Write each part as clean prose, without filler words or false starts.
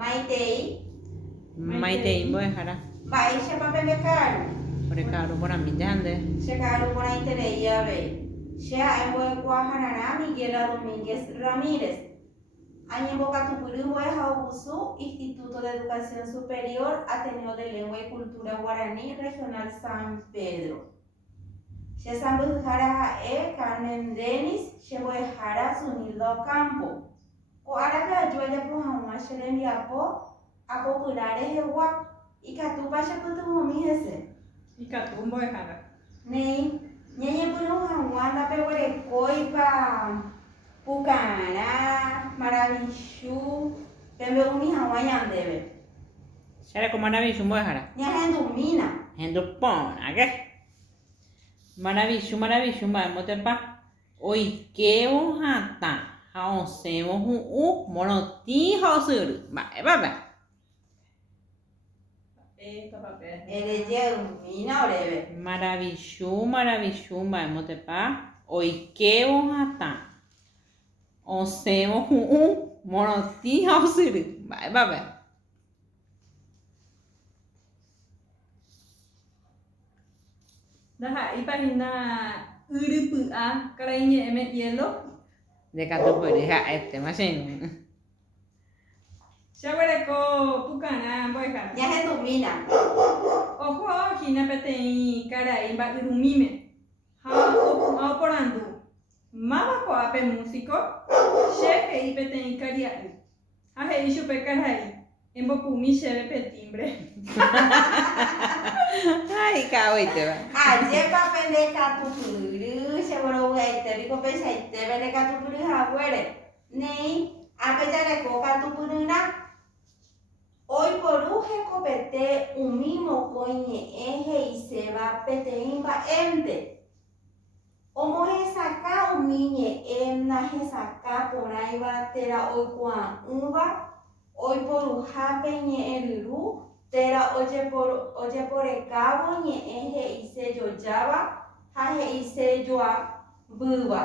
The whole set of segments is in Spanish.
Maitei mbo'ehara. Mba'éichapa pendekaru. Ore ka'arupórãmi nde. Che ka'arupórãiterei avei. Che ha'embo'ekuaahararã Miguel Domínguez Ramírez. Añembokatupyry mbo'eha Ogusu, Instituto de Educación Superior, Ateneo de Lengua y Cultura Guaraní, Regional San Pedro. Che sãmbyhára ha'e Carmen Denis, chembo'ehára Zunildo Campo. Ko'árape aju ajapo hag̃ua che rembiapo apopyra rehegua. Ikatúpa chepytyvõmi hese. Ikatu mbo'ehára. Néi ñañepyrũ hag̃ua ndapeguerekóipa Pukarã, Maravichu, pembe'umi hag̃ua ñandéve. Chéreteko Maravichu mbo'ehára. Ñahendumína. Henduporãke. Maravichu mba'émotepa oikevo hatã ha osẽvo hu'u morotĩ ha osyry. Mba'épape. Ereje'ymína oréve. Maravichu mba'émotepa oikevo hatã osẽvo hu'u morotĩ ha osyry. Mba'épape. Ndaha'ípahína yrypy'a karai ñe'ẽme hielo. Ndekatupyry ha'étema che Cheguereko Pukarã mbo'ehára. Ñahendumína. Oho'õhína peteĩ karai mba'yrumíme ha opu'ã oporandu. Mávako ápe músico, che he'i peteĩ karia'y. Ha he'i chupe karai embopumi chéve pe timbre. Ai, ka'avoitéva. Ajépa pendekatupyry chevorovy'aitépiko peichaitépe ndekatupyryhaguére. Néi ápe jareko katupyryrã. Oiporu hekopete umi mokõi ñe'ẽ he'iséva peteĩ mba'énte. Omohesaka umi ñe'ẽ nahesaka porãiva téra oikuaa'ỹva, oiporuhápe ñe'ẽ ryru téra ojeporekávo ñe'ẽ he'ise jojáva ha he'ise joavýva.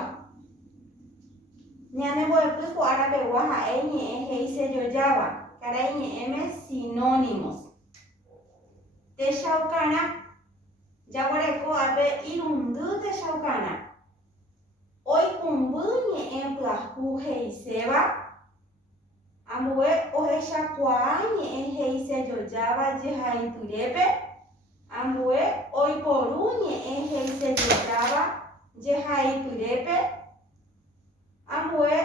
Ñanembo'epy ko'árapegua ha'e ñe'ẽ he'ise jojáva. Karai ñe'ẽme sinónimos. Techaukarã. Jaguareko ápe irundy techaukarã. Oikũmby ñe'ẽ pyahu he'iséva. Ambue ohechakuaa ñe'ẽ he'ise jojáva jehaipyrépe. Ambue oiporu ñe'ẽ he'ise jojáva jehaipyrépe. Ambue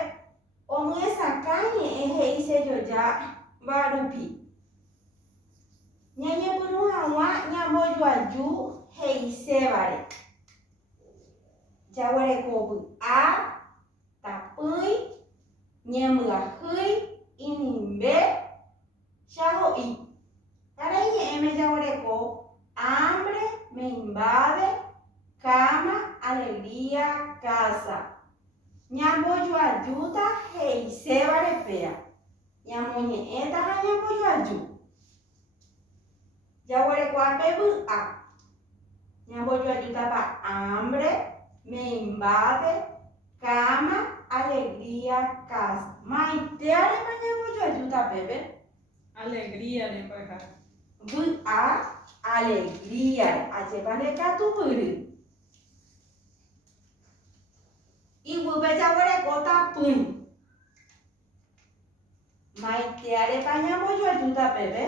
omyesaka ñe'ẽ he'ise jojáva rupi. Ñañepyrũ hag̃ua ñambojoaju he'isévare. Jaguareko vy'a, tapỹi, ñembyahýi, inimbe, chaho'i. Karai ñe'ẽme jaguareko hambre, me invade, cama, alegría, casa. Ñambojoajúta he'isévare péa. Ñamoñe'ẽta ha ñambojoaju. Jaguareko ápe vy'a. Ñambojoajútapa hambre, me invade, cama, alegría, casa. Maiteárepa ñambojoajúta pépe. Alegría mbo'ehára. Vy'a, alegría. Ajépa ndekatupyry. Iguýpe jaguareko tapỹi. Maiteárepa ñambojoajúta pépe.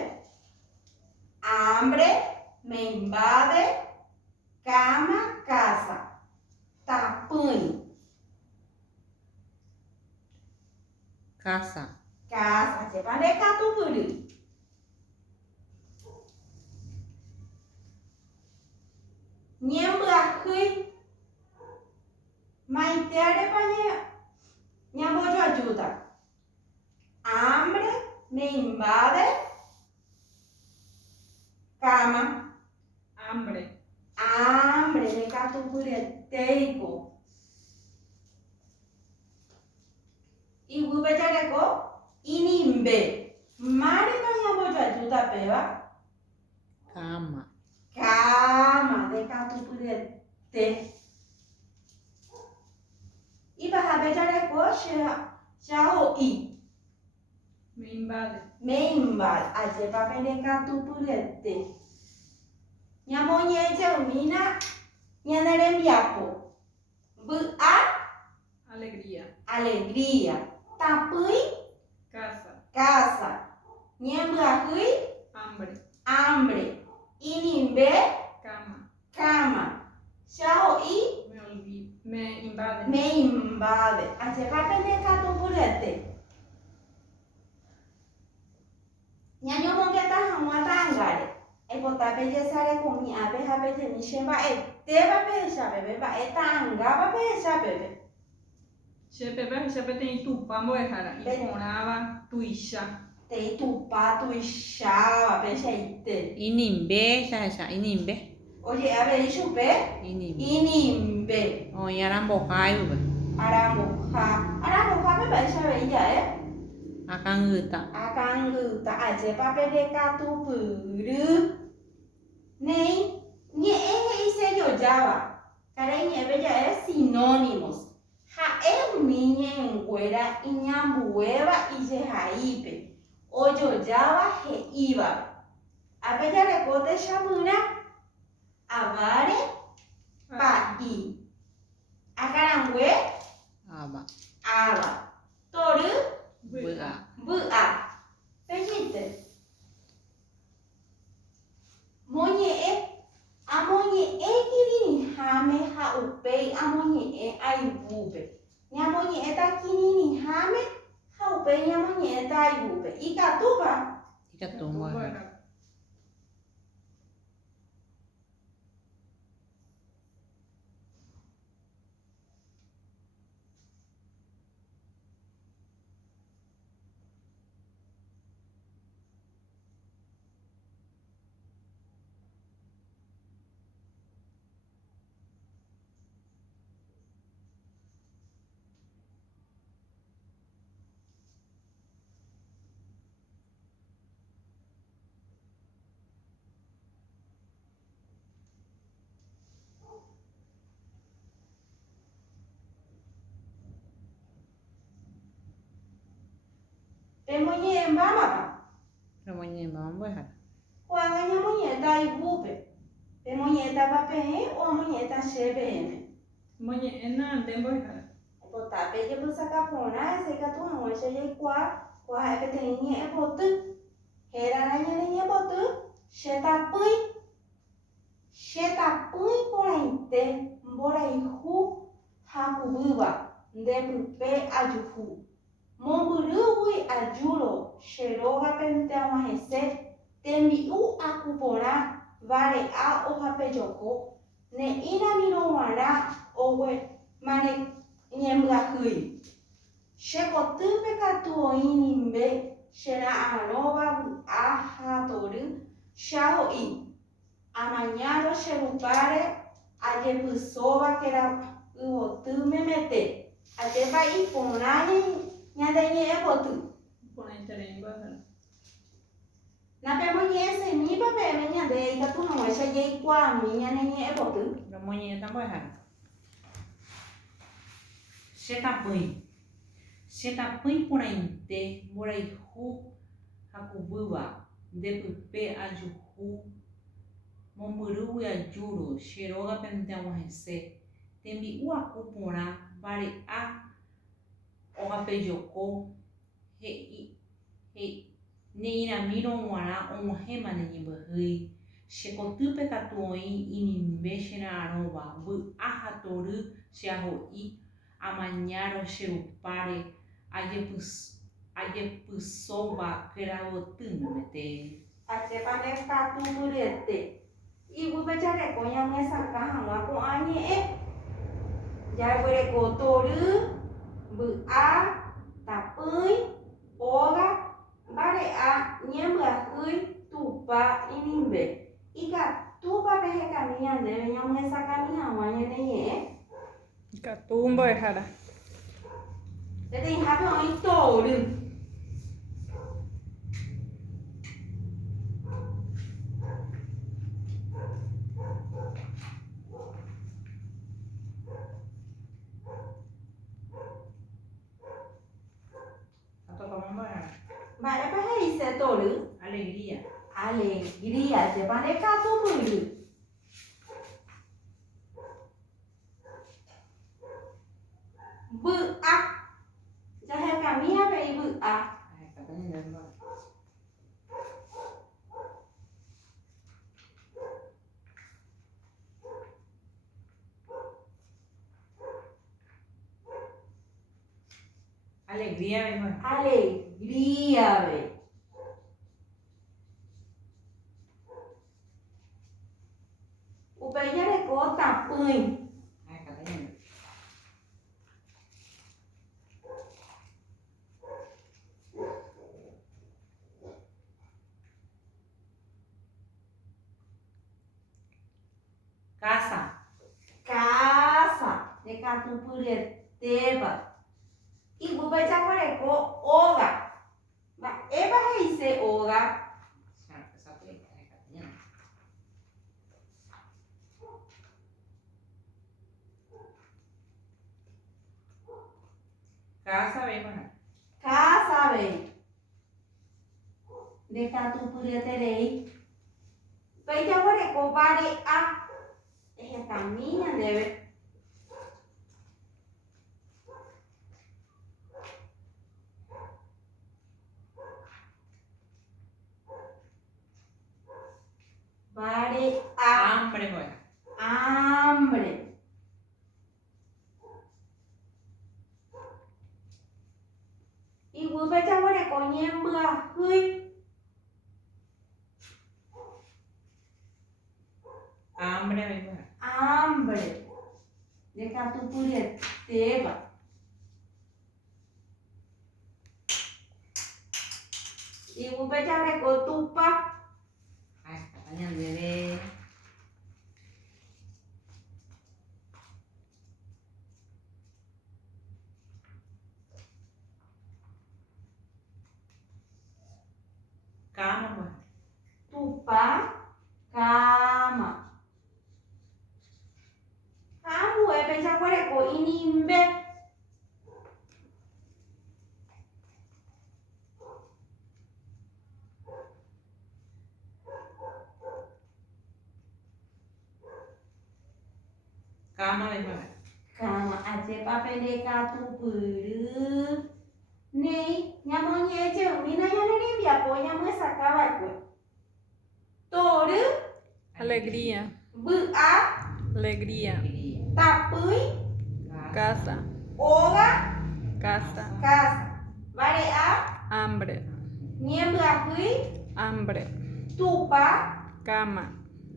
Hambre, me invade, cama, casa. Tapỹi. Casa. Casa. Ajépa ndekatupyry. Ñembyahýi. Maiteárepa ñambojoajúta. Hambre, me invade, cama. Hambre. Hambre ndekatupyretéiko. Iguýpe jareko inimbe. Márepa ñambojoajúta péva. Cama. Cama ndekatupyrete. Ipahápe jareko chaho'i. Me invade. Me invade. Aje papende katu purete. Nyamonye jaumina. Nyanerembiapo. Bua. Alegría. Alegria. Tapui. Casa. Casa. Nyembrahui. Hambre. Hambre. Inimbe. Cama. Cama. Shaoi. Me olvido. Me invade. Me invade. Aje papende katu purete. Nyanyomongeta hamwatangare. Epotape yesare kumi ape hape tenishemba eteba pesha bebe ba etanga ba pesha bebe. Shepe tem tupambo ejara. Be- Iponaba tuisha. Te tupa tu ishaba pesha ite. Inimbe, ya, inimbe. Oye, a ver, chupe. Inimbe. Inimbe. Oh, y arambohai, uve. Arangoja. Arangoja me pesha bella, Akanguta. Akanguta aje pape de katu puru. Nei. Nye ise yo java. Kare nye bella es sinónimos. Ha minha enguera inyambueva y jaipe. Oyo java he iba. Apella recote shamuna. Avare pa i. Akarangwe Aba. ava. Toru Bua. bua. Pejite. Monye amonye kinini hame ha upei amonye aibube. Nyamonye ta kinini hame ha upei nyamonye aibube. Ikatupa. Ikatumbo. Pemonye mbama. Ramonye, mambo dejar. Juan nyamonye aibube. Pemonye pape o amonye shebeme. Moñe ena tembo ejara. Potape je busa kapona ese katu hamwesha ye kwa epete nye epotu. Hera na nye botu. Shetapui por inte. Mbora ihu hakububa. Ndepupe ajuhu. Momburui ajuro. Sheroga pente amahese. Tembiu akupora. Vare a oja peyoko. Ne ina miroara owe mane nyemgahui. Shekotupe katu inimbe. Shera arroba ahatoru. Shahoi. Amañaro sherupare. Aye pusova que era uotu memete. Aye va y ponani ñadeñe ebotu. Pone interembo ejara. Na pemoñese mi pape meña de ikatu hamwesha ye kwa miña neñe ebotu. Ramonye, tambo dejar. Shetapui. Shetapui por inte. Moraihu. Hakububa. Depupe ajuhu. Momburu e ajuro. Sheroga pente amahese. Tembi uakupora. Vare a. Oga peyoko. He neira miro wara onhema nenyibahui. Shekotupe katuoi inimbe shena arroba. Bu ahatoru shahoi. Amañaro sherupare. Aye pusova kerabotume mete. Achepane katu murete. Ibu becare konya mesa kahangwa ko anye ya bere kotoru bu a tapui oga bare a nyemba hui tupa inimbe. Ika tupa behe kamian de nyamesa kamian wanye neye. Catumbo ejara. Tete hape oi toru. Mba'e he'ise tory. Alegría. Alegría. Chepane katu pyry. Vy'a. Jahekami avei vy'a. Alegría, mejor. Alegría avei. Upéi jareko tapỹi. Casa. Casa. Dekatu pyetéva. Igupe jakoreko óga. Mba'épa he'ise óga. Casa, mejor. Casa avei. Dekatu pyeterei. Upéi jakoreko vare'a. Ehekami ñandéve. Vare'a. Hambre, mejor. Hambre. Igupe jakoreko ñembyahýi. Hambre, mejor. Hambre. Dekatu pyetéva. Igupe jakoreko tupa. Ñandéve. Cama, mejor. Tupa. Cama. Ambuépe jakoreko inimbe. Cama, mejor. Cama. Ajépape dekatu pyry. Néi ñamoñe'ẽjeýmína ñane rembiapo ñamyesakava'ekue. Tory. Alegría. Vy'a. Alegría. Tapỹi. Casa. Óga. Casa. Casa. Vare'a. Hambre. Ñembyahýi. Hambre. Tupa. Cama.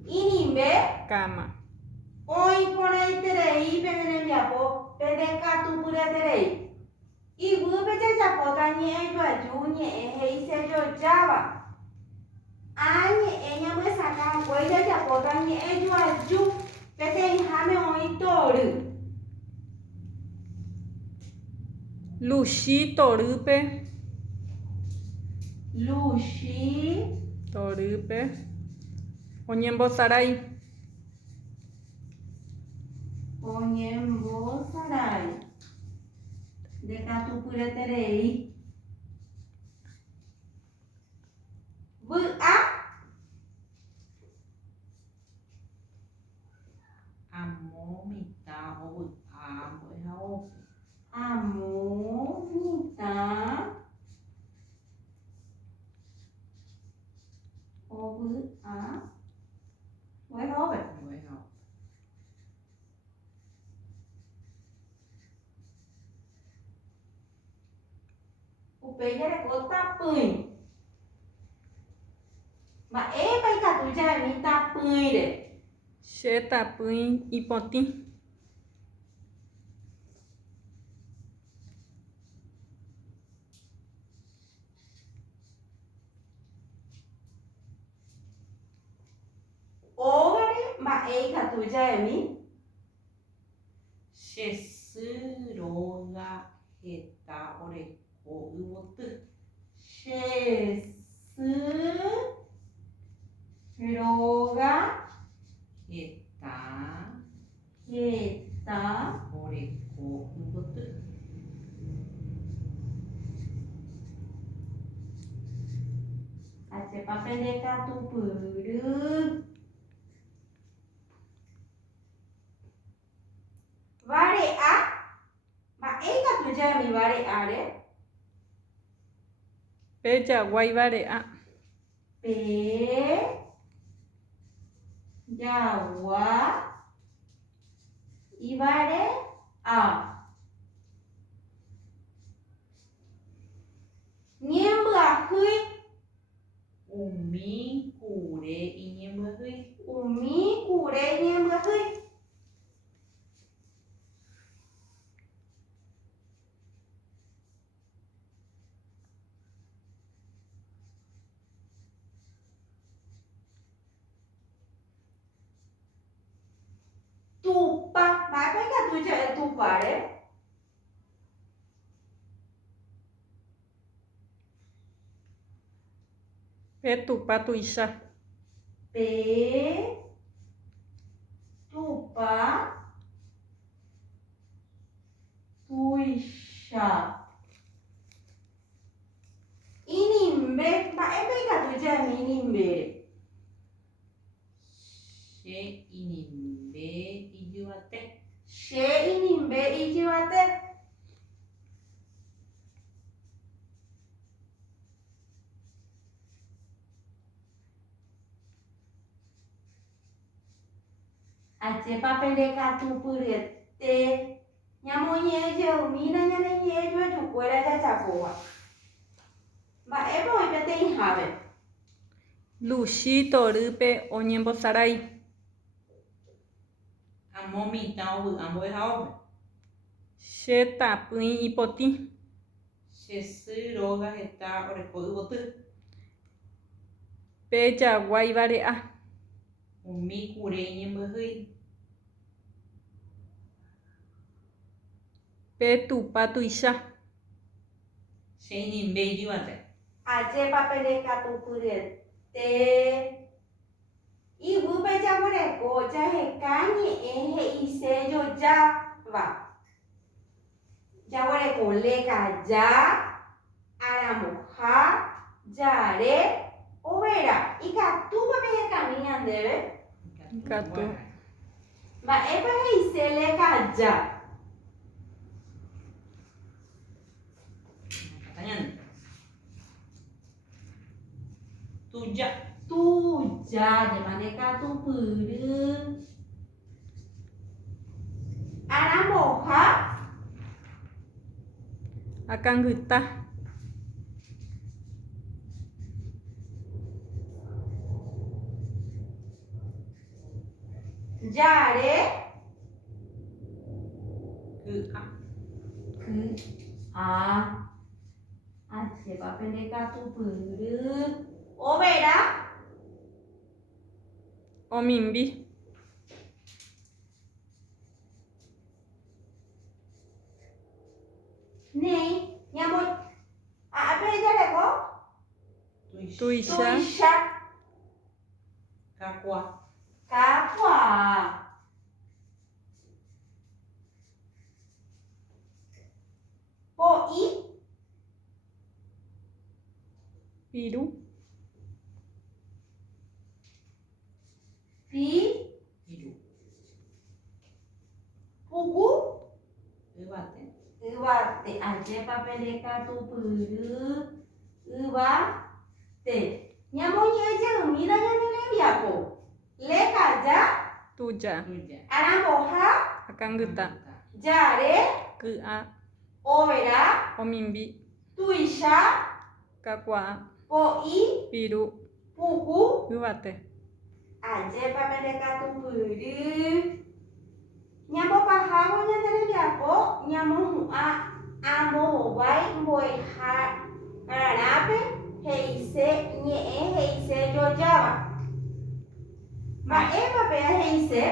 Inimbe. Cama. Oiporãiterei pene rembiapo pendekatu pyeterei. Ivýpe jajapóta ñe'ẽjoaju ñe'ẽ he'isejojáva. Añe'ẽ ñamyesakãkuéi jajapóta ñe'ẽjoaju peteĩháme oĩ tory. Luchi torýpe. Luchi. Torýpe. Oñembosarái. Oñembosarái. Dekatu pyeterei. Vy'a. Amomita, ovy'a, mbo'ehaópe. Amomita. Ovy'a. Mbo'ehaópe. Mbo'ehaópe. Upéi jareko tapỹi. Mba'épa ikatu jaimi tapỹire. Che tapỹi ipotĩ. Ógare mba'e ikatu jaimi. Che sy róga heta oreko yvoty. Che sy róga Heta heta oreko yvoty. Ajépa pendekatupyry. Vare'a. Mba'éikatujami vare'áre. Pe jaguái vare'a. Pe jagua ivare'a. Ñembyahýi. Umi kure iñembyahýi. Umi kure ñembyahýi. Tupa. Mba'épaikatujey tupáre. Pe tupa tuicha. Pe tupa tuicha. Inimbe. Mba'épaikatujey inimbére. Che inimbe ijyvate. Che inimbe ijyvate. Ajépa pendekatupyryete ñamoñe'ẽjeýmína ñane ñe'ẽjuejukuéra jajapóva. Mba'épa oĩ peteĩ hápe. Luchi torýpe oñembosarái. Amo mitã ovy'a mbo'ehaópe. Che tapỹi ipotĩ. Che sy róga heta oreko yvoty. Pe jaguái vare'a. Umi kure iñembyahýi. Pe tupa tuicha. Che inimbe ijyvate. Ajépa pendekatupyryete yvýpe jaguereko jaheka ñe'ẽ he'ise jojáva. Jaguereko lekaja, aramboha, jare, overa. Ikatúpa pehekami ñandéve. Ikatu. Mba'épa he'ise lekaja. Tañande. Tuja. Tuja jepandekatupyry. Aramboha. Akangyta. Jare. Ky'a. Ky'a. Ajépa pendekatupyry. Overa. Omimbi. Nei. Ñamo. Apejareko. Tuicha. Tuicha. Tuicha. Kakua. Capua. Po'i. Piru. Pi. Iru. Puku. Yvate. Yvate. Ajépa pendekatupyry. Yvate. Ñamoñe'ẽjeýmína ñane rembiapo. Lekaja. Tuja. Tuja. Aramboha. Akangyta. Jare. Ky'a. Overa. Omimbi. Tuicha. Kakuaa. Po'i. Piru. Puku. Yvate. Ajépa pendekatupyry. Ñambopahávo ñande rembiapo ñamohu'ã ambohovái mbo'eharápe he'ise ñe'ẽ he'ise jojáva. Mba'épa pe he'ise.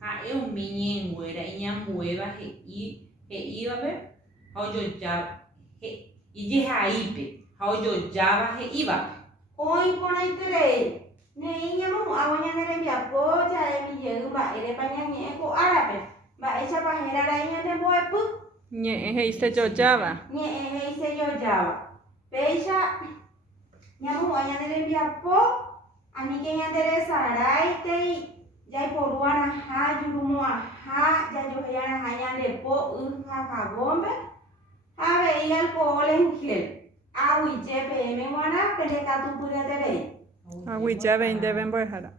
Ha'e umi ñe'ẽnguéra iñambuéva he'ívape ha ojoja ijehaípe ha ojojáva he'ívape. Oĩ porãiterei. Ne'i ñamohu'ãvo ñande rembiapo jaemijey mba'érepa ñañe'ẽ ko árape. Mba'éichapa hérarai ñande mbo'epy. Ñe'ẽ he'ise jojáva. Ñe'ẽ he'ise jojáva. Péicha Ñamu añandere mbiapo anike ñanderesaráitei jaiporu'arãha jurumo'ãha jajohéiarãha ñandepo y ha jabómbe ha avei alcohol en gel aguyje peẽme g̃uarã penekatu puraterei. Aguyje avei ndéve mbo'ehára.